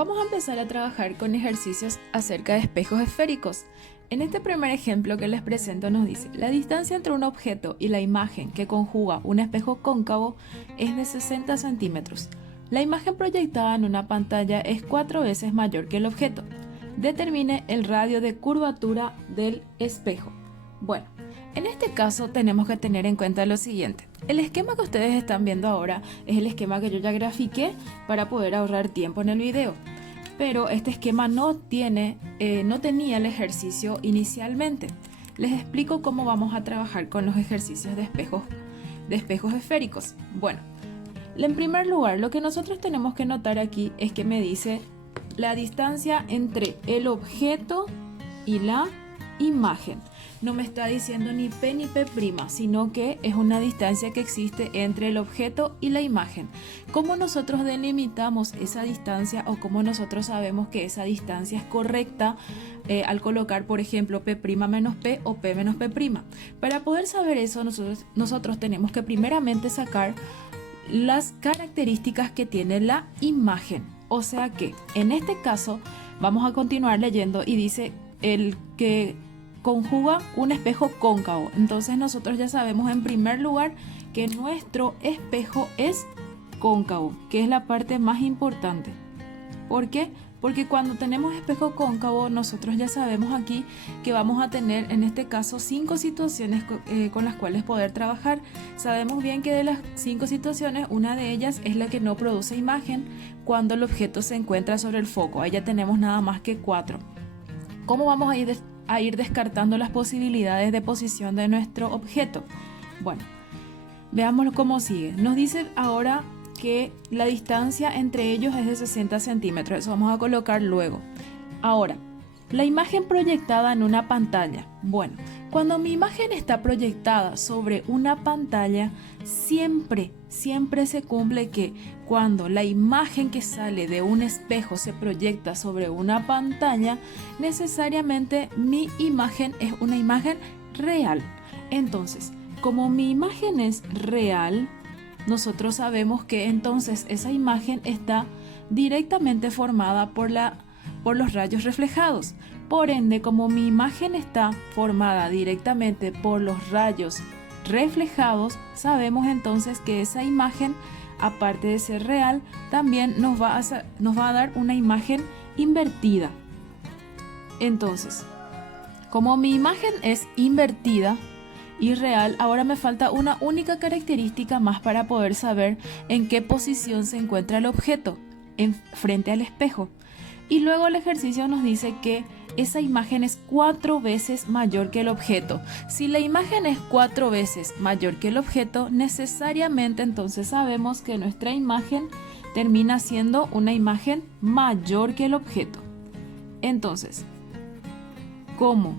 Vamos a empezar a trabajar con ejercicios acerca de espejos esféricos. En este primer ejemplo que les presento nos dice, la distancia entre un objeto y la imagen que conjuga un espejo cóncavo es de 60 centímetros. La imagen proyectada en una pantalla es 4 veces mayor que el objeto. Determine el radio de curvatura del espejo. Bueno, en este caso tenemos que tener en cuenta lo siguiente. El esquema que ustedes están viendo ahora es el esquema que yo ya grafiqué para poder ahorrar tiempo en el video. Pero este esquema no tenía el ejercicio inicialmente. Les explico cómo vamos a trabajar con los ejercicios de espejos esféricos. Bueno, en primer lugar, lo que nosotros tenemos que notar aquí es que me dice la distancia entre el objeto y la imagen. No me está diciendo ni P ni P', sino que es una distancia que existe entre el objeto y la imagen. ¿Cómo nosotros delimitamos esa distancia o cómo nosotros sabemos que esa distancia es correcta al colocar, por ejemplo, P' menos P o P menos P'? Para poder saber eso, nosotros tenemos que primeramente sacar las características que tiene la imagen. O sea que, en este caso, vamos a continuar leyendo y dice el que conjuga un espejo cóncavo. Entonces nosotros ya sabemos en primer lugar que nuestro espejo es cóncavo, que es la parte más importante. ¿Por qué? Porque cuando tenemos espejo cóncavo, nosotros ya sabemos aquí que vamos a tener en este caso 5 situaciones con las cuales poder trabajar. Sabemos bien que de las 5 situaciones, una de ellas es la que no produce imagen cuando el objeto se encuentra sobre el foco. Ahí ya tenemos nada más que 4. ¿Cómo vamos a ir descartando las posibilidades de posición de nuestro objeto? Bueno, veámoslo cómo sigue. Nos dice ahora que la distancia entre ellos es de 60 centímetros. Eso vamos a colocar luego. Ahora, la imagen proyectada en una pantalla. Bueno, cuando mi imagen está proyectada sobre una pantalla, siempre se cumple que cuando la imagen que sale de un espejo se proyecta sobre una pantalla, necesariamente mi imagen es una imagen real. Entonces, como mi imagen es real, nosotros sabemos que entonces esa imagen está directamente formada por los rayos reflejados. Por ende, como mi imagen está formada directamente por los rayos reflejados, sabemos entonces que esa imagen, aparte de ser real, también nos va a dar una imagen invertida. Entonces, como mi imagen es invertida y real, ahora me falta una única característica más para poder saber en qué posición se encuentra el objeto frente al espejo. Y luego el ejercicio nos dice que esa imagen es 4 veces mayor que el objeto. Si la imagen es 4 veces mayor que el objeto, necesariamente entonces sabemos que nuestra imagen termina siendo una imagen mayor que el objeto. Entonces, ¿cómo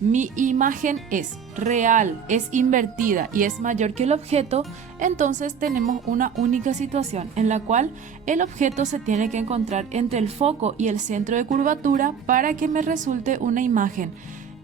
mi imagen es real, es invertida y es mayor que el objeto? Entonces tenemos una única situación en la cual el objeto se tiene que encontrar entre el foco y el centro de curvatura para que me resulte una imagen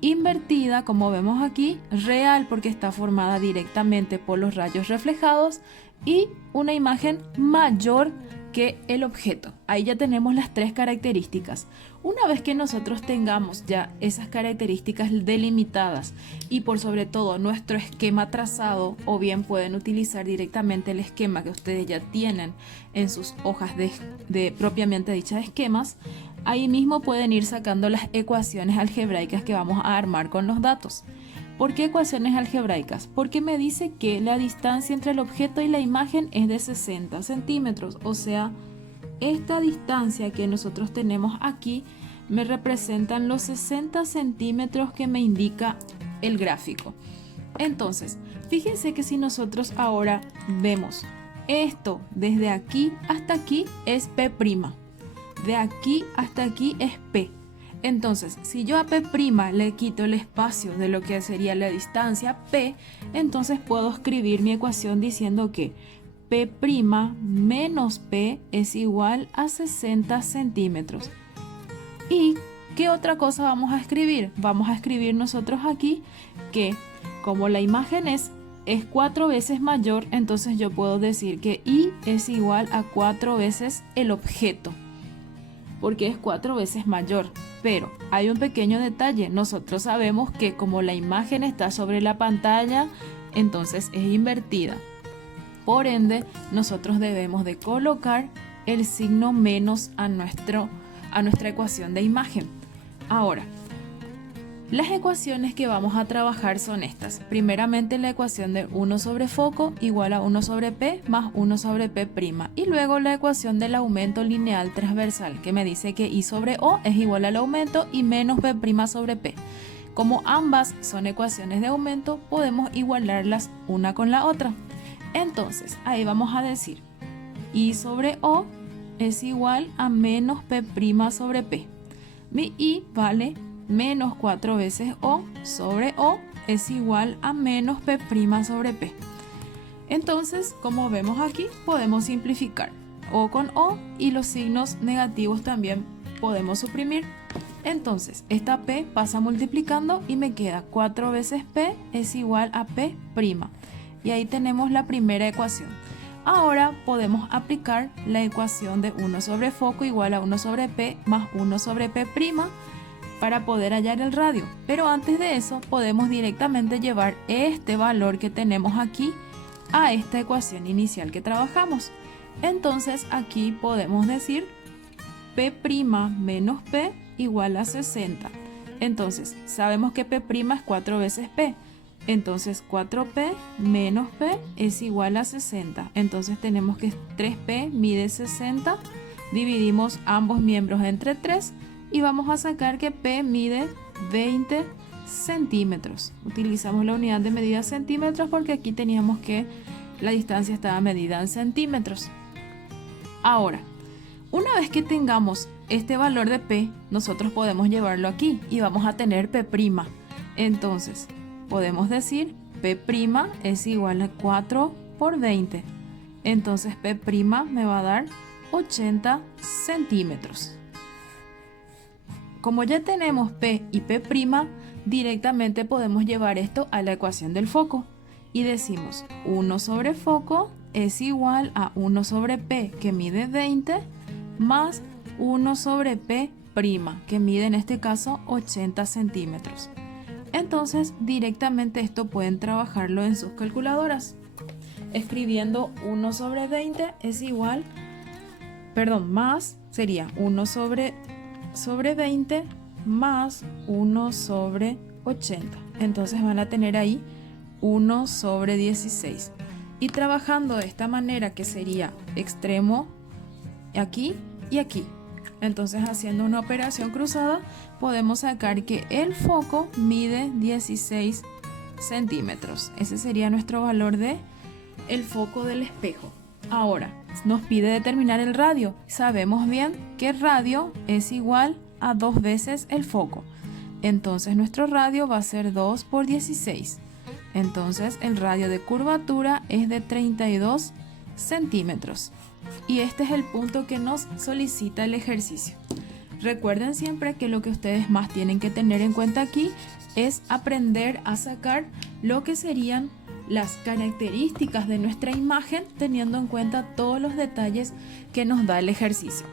invertida, como vemos aquí, real porque está formada directamente por los rayos reflejados, y una imagen mayor que el objeto. Ahí ya tenemos las 3 características. Una vez que nosotros tengamos ya esas características delimitadas y por sobre todo nuestro esquema trazado, o bien pueden utilizar directamente el esquema que ustedes ya tienen en sus hojas de propiamente dichas esquemas, ahí mismo pueden ir sacando las ecuaciones algebraicas que vamos a armar con los datos. ¿Por qué ecuaciones algebraicas? Porque me dice que la distancia entre el objeto y la imagen es de 60 centímetros. O sea, esta distancia que nosotros tenemos aquí me representan los 60 centímetros que me indica el gráfico. Entonces, fíjense que si nosotros ahora vemos esto desde aquí hasta aquí es P', de aquí hasta aquí es P. Entonces, si yo a P' le quito el espacio de lo que sería la distancia P, entonces puedo escribir mi ecuación diciendo que P' menos P es igual a 60 centímetros. ¿Y qué otra cosa vamos a escribir? Vamos a escribir nosotros aquí que como la imagen es 4 veces mayor, entonces yo puedo decir que I es igual a 4 veces el objeto. porque es 4 veces mayor. Pero hay un pequeño detalle, nosotros sabemos que como la imagen está sobre la pantalla, entonces es invertida. Por ende, nosotros debemos de colocar el signo menos a nuestra ecuación de imagen. Ahora, las ecuaciones que vamos a trabajar son estas. Primeramente la ecuación de 1 sobre foco igual a 1 sobre P más 1 sobre P'. Y luego la ecuación del aumento lineal transversal que me dice que I sobre O es igual al aumento y menos P' sobre P. Como ambas son ecuaciones de aumento, podemos igualarlas una con la otra. Entonces, ahí vamos a decir I sobre O es igual a menos P' sobre P. Mi I vale menos 4 veces O sobre O es igual a menos P' sobre P. Entonces, como vemos aquí, podemos simplificar O con O y los signos negativos también podemos suprimir. Entonces, esta P pasa multiplicando y me queda 4 veces P es igual a P'. Y ahí tenemos la primera ecuación. Ahora podemos aplicar la ecuación de 1 sobre foco igual a 1 sobre P más 1 sobre P' para poder hallar el radio. Pero antes de eso podemos directamente llevar este valor que tenemos aquí a esta ecuación inicial que trabajamos. Entonces aquí podemos decir P' menos P igual a 60. Entonces sabemos que P' es 4 veces P. Entonces 4P menos P es igual a 60. Entonces tenemos que 3P mide 60. Dividimos ambos miembros entre 3 y vamos a sacar que P mide 20 centímetros. Utilizamos la unidad de medida centímetros porque aquí teníamos que la distancia estaba medida en centímetros. Ahora, una vez que tengamos este valor de P, nosotros podemos llevarlo aquí y vamos a tener P'. Entonces, podemos decir P' es igual a 4 por 20. Entonces P' me va a dar 80 centímetros. Como ya tenemos P y P', directamente podemos llevar esto a la ecuación del foco. Y decimos 1 sobre foco es igual a 1 sobre P, que mide 20, más 1 sobre P', que mide en este caso 80 centímetros. Entonces, directamente esto pueden trabajarlo en sus calculadoras. Escribiendo 1 sobre 20 es igual, más sería 1 sobre 20 más 1 sobre 80. Entonces van a tener ahí 1 sobre 16. Y trabajando de esta manera, que sería extremo aquí y aquí. Entonces, haciendo una operación cruzada, podemos sacar que el foco mide 16 centímetros. Ese sería nuestro valor de el foco del espejo. Ahora, nos pide determinar el radio. Sabemos bien que el radio es igual a 2 veces el foco. Entonces, nuestro radio va a ser 2 por 16. Entonces, el radio de curvatura es de 32 centímetros. Y este es el punto que nos solicita el ejercicio. Recuerden siempre que lo que ustedes más tienen que tener en cuenta aquí es aprender a sacar lo que serían las características de nuestra imagen, teniendo en cuenta todos los detalles que nos da el ejercicio.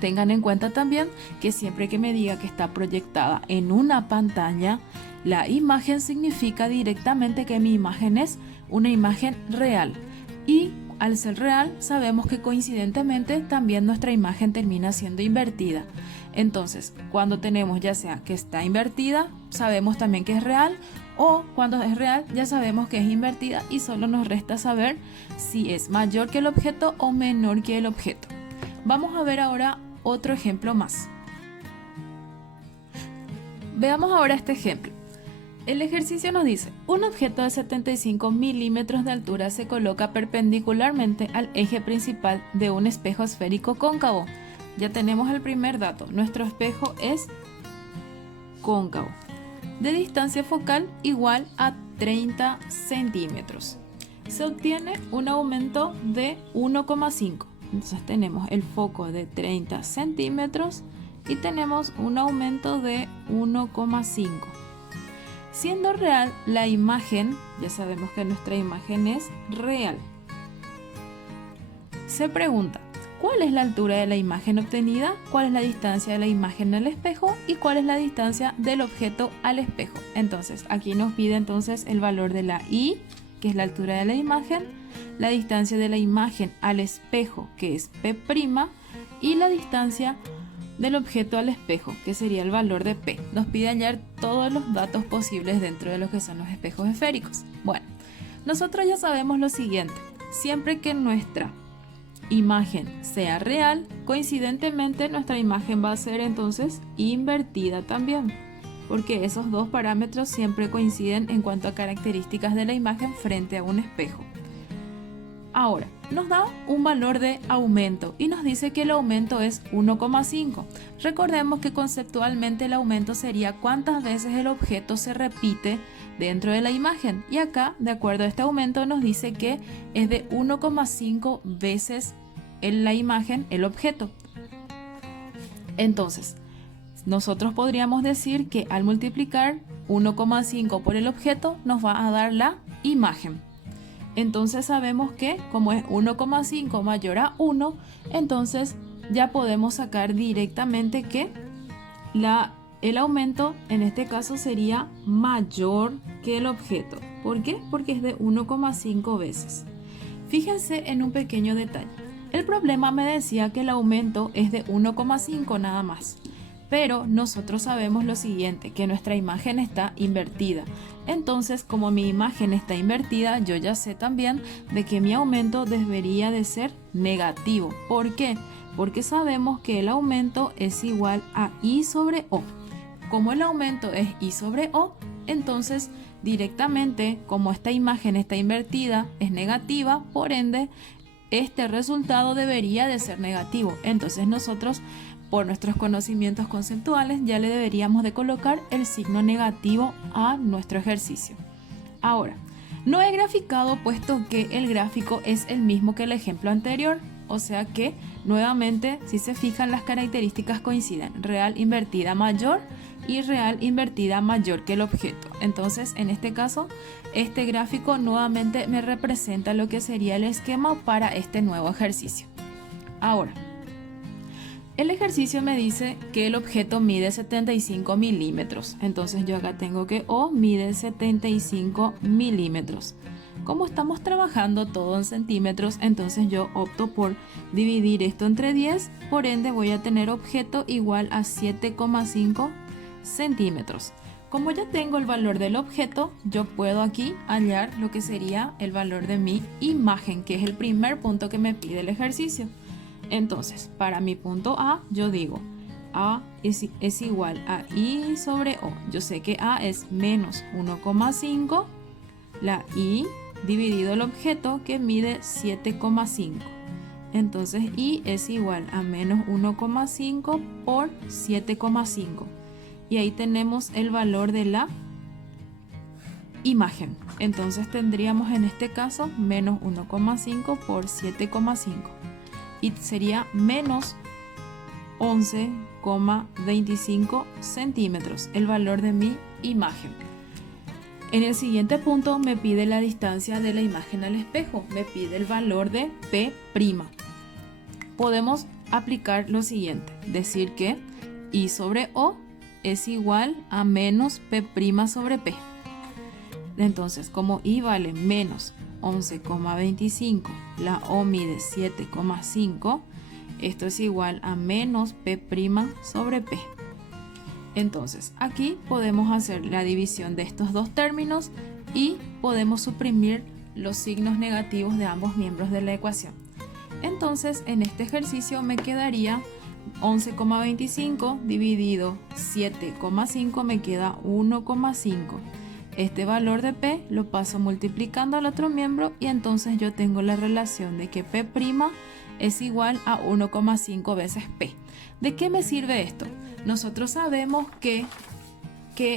Tengan en cuenta también que siempre que me diga que está proyectada en una pantalla, la imagen significa directamente que mi imagen es una imagen real. Y al ser real, sabemos que coincidentemente también nuestra imagen termina siendo invertida. Entonces, cuando tenemos ya sea que está invertida, sabemos también que es real, o cuando es real, ya sabemos que es invertida y solo nos resta saber si es mayor que el objeto o menor que el objeto. Vamos a ver ahora otro ejemplo más. Veamos ahora este ejemplo. El ejercicio nos dice, un objeto de 75 milímetros de altura se coloca perpendicularmente al eje principal de un espejo esférico cóncavo. Ya tenemos el primer dato, nuestro espejo es cóncavo, de distancia focal igual a 30 centímetros. Se obtiene un aumento de 1,5. Entonces tenemos el foco de 30 centímetros y tenemos un aumento de 1,5. Siendo real la imagen, ya sabemos que nuestra imagen es real. Se pregunta, cuál es la altura de la imagen obtenida, cuál es la distancia de la imagen al espejo y cuál es la distancia del objeto al espejo. Entonces, aquí nos pide entonces el valor de la I, que es la altura de la imagen, la distancia de la imagen al espejo, que es P', y la distancia del objeto al espejo, que sería el valor de P. Nos pide hallar todos los datos posibles dentro de lo que son los espejos esféricos. Bueno, nosotros ya sabemos lo siguiente: siempre que nuestra imagen sea real, coincidentemente nuestra imagen va a ser entonces invertida también, porque esos dos parámetros siempre coinciden en cuanto a características de la imagen frente a un espejo. Ahora, nos da un valor de aumento y nos dice que el aumento es 1,5. Recordemos que conceptualmente el aumento sería cuántas veces el objeto se repite dentro de la imagen. Y acá, de acuerdo a este aumento, nos dice que es de 1,5 veces en la imagen el objeto. Entonces, nosotros podríamos decir que al multiplicar 1,5 por el objeto nos va a dar la imagen. Entonces sabemos que como es 1,5 mayor a 1, entonces ya podemos sacar directamente que el aumento en este caso sería mayor que el objeto. ¿Por qué? Porque es de 1,5 veces. Fíjense en un pequeño detalle. El problema me decía que el aumento es de 1,5 nada más. Pero nosotros sabemos lo siguiente, que nuestra imagen está invertida. Entonces, como mi imagen está invertida, yo ya sé también de que mi aumento debería de ser negativo. ¿Por qué? Porque sabemos que el aumento es igual a I sobre O. Como el aumento es I sobre O, entonces directamente, como esta imagen está invertida, es negativa, por ende, este resultado debería de ser negativo. Entonces nosotros, por nuestros conocimientos conceptuales, ya le deberíamos de colocar el signo negativo a nuestro ejercicio. Ahora, no he graficado puesto que el gráfico es el mismo que el ejemplo anterior, o sea que nuevamente, si se fijan, las características coinciden: real invertida mayor y real invertida mayor que el objeto. Entonces, en este caso, este gráfico nuevamente me representa lo que sería el esquema para este nuevo ejercicio. Ahora, el ejercicio me dice que el objeto mide 75 milímetros. Entonces yo acá tengo que O mide 75 milímetros. Como estamos trabajando todo en centímetros, entonces yo opto por dividir esto entre 10. Por ende voy a tener objeto igual a 7,5 centímetros. Como ya tengo el valor del objeto, yo puedo aquí hallar lo que sería el valor de mi imagen, que es el primer punto que me pide el ejercicio. Entonces, para mi punto A, yo digo A es igual a I sobre O. Yo sé que A es menos 1,5, la I dividido el objeto que mide 7,5. Entonces, I es igual a menos 1,5 por 7,5. Y ahí tenemos el valor de la imagen. Entonces, tendríamos en este caso menos 1,5 por 7,5. Y sería menos 11,25 centímetros, el valor de mi imagen. En el siguiente punto me pide la distancia de la imagen al espejo, me pide el valor de P'. Podemos aplicar lo siguiente, decir que I sobre O es igual a menos P' sobre P. Entonces, como I vale menos 11,25, la O mide 7,5, esto es igual a menos P' sobre P. Entonces, aquí podemos hacer la división de estos dos términos y podemos suprimir los signos negativos de ambos miembros de la ecuación. Entonces, en este ejercicio me quedaría 11,25 dividido 7,5, me queda 1,5. Este valor de P lo paso multiplicando al otro miembro y entonces yo tengo la relación de que P' es igual a 1,5 veces P. ¿De qué me sirve esto? Nosotros sabemos que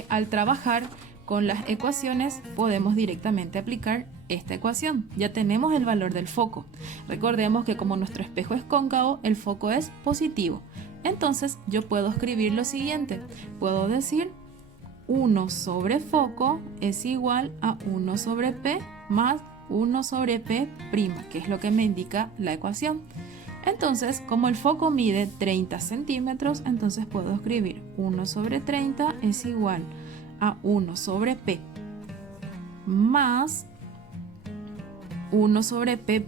al trabajar con las ecuaciones podemos directamente aplicar esta ecuación. Ya tenemos el valor del foco. Recordemos que como nuestro espejo es cóncavo, el foco es positivo. Entonces yo puedo escribir lo siguiente. Puedo decir 1 sobre foco es igual a 1 sobre P más 1 sobre P', que es lo que me indica la ecuación. Entonces, como el foco mide 30 centímetros, entonces puedo escribir 1 sobre 30 es igual a 1 sobre P más 1 sobre P'.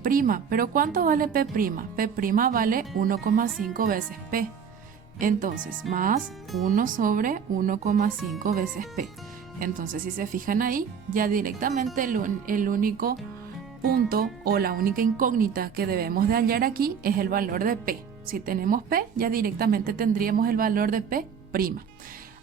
¿Pero cuánto vale P'? P' vale 1,5 veces P. Entonces, más 1 sobre 1,5 veces P. Entonces, si se fijan ahí, ya directamente el único punto o la única incógnita que debemos de hallar aquí es el valor de P. Si tenemos P, ya directamente tendríamos el valor de P'.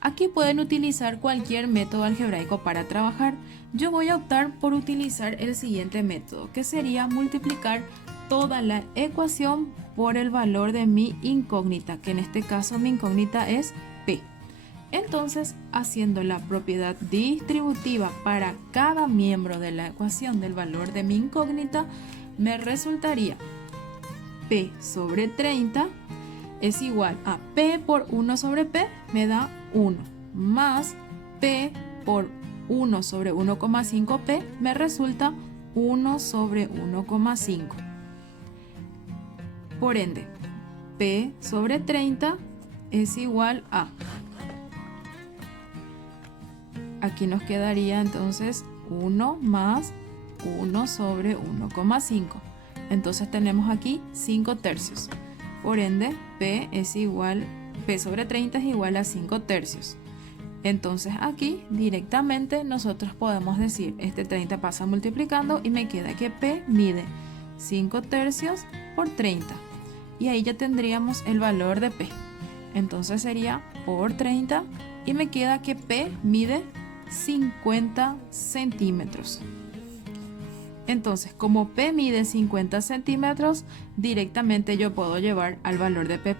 Aquí pueden utilizar cualquier método algebraico para trabajar. Yo voy a optar por utilizar el siguiente método, que sería multiplicar toda la ecuación por el valor de mi incógnita, que en este caso mi incógnita es P. Entonces, haciendo la propiedad distributiva para cada miembro de la ecuación del valor de mi incógnita, me resultaría P sobre 30 es igual a P por 1 sobre P, me da 1, más P por 1 sobre 1,5 P, me resulta 1 sobre 1,5. Por ende, P sobre 30 es igual a... Aquí nos quedaría entonces 1 más 1 sobre 1,5. Entonces tenemos aquí 5 tercios. Por ende, P sobre 30 es igual a 5 tercios. Entonces aquí directamente nosotros podemos decir, este 30 pasa multiplicando y me queda que P mide 5 tercios por 30. Y ahí ya tendríamos el valor de P. Entonces sería por 30 y me queda que P mide 50 centímetros. Entonces, como P mide 50 centímetros, directamente yo puedo llevar al valor de P'.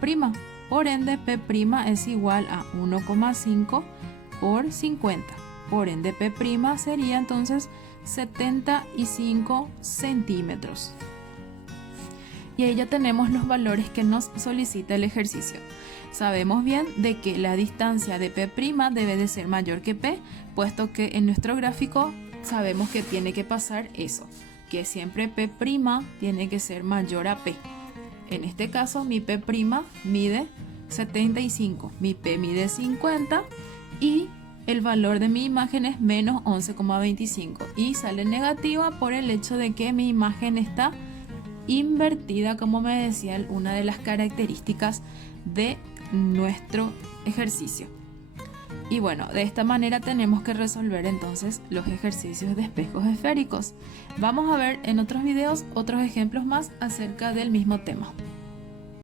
Por ende, P' es igual a 1,5 por 50. Por ende, P' sería entonces 75 centímetros. Y ahí ya tenemos los valores que nos solicita el ejercicio. Sabemos bien de que la distancia de P' debe de ser mayor que P, puesto que en nuestro gráfico sabemos que tiene que pasar eso, que siempre P' tiene que ser mayor a P. En este caso mi P' mide 75, mi P mide 50 y el valor de mi imagen es menos 11,25 y sale negativa por el hecho de que mi imagen está invertida, como me decía una de las características de nuestro ejercicio. Y bueno, de esta manera tenemos que resolver entonces los ejercicios de espejos esféricos. Vamos a ver en otros videos otros ejemplos más acerca del mismo tema.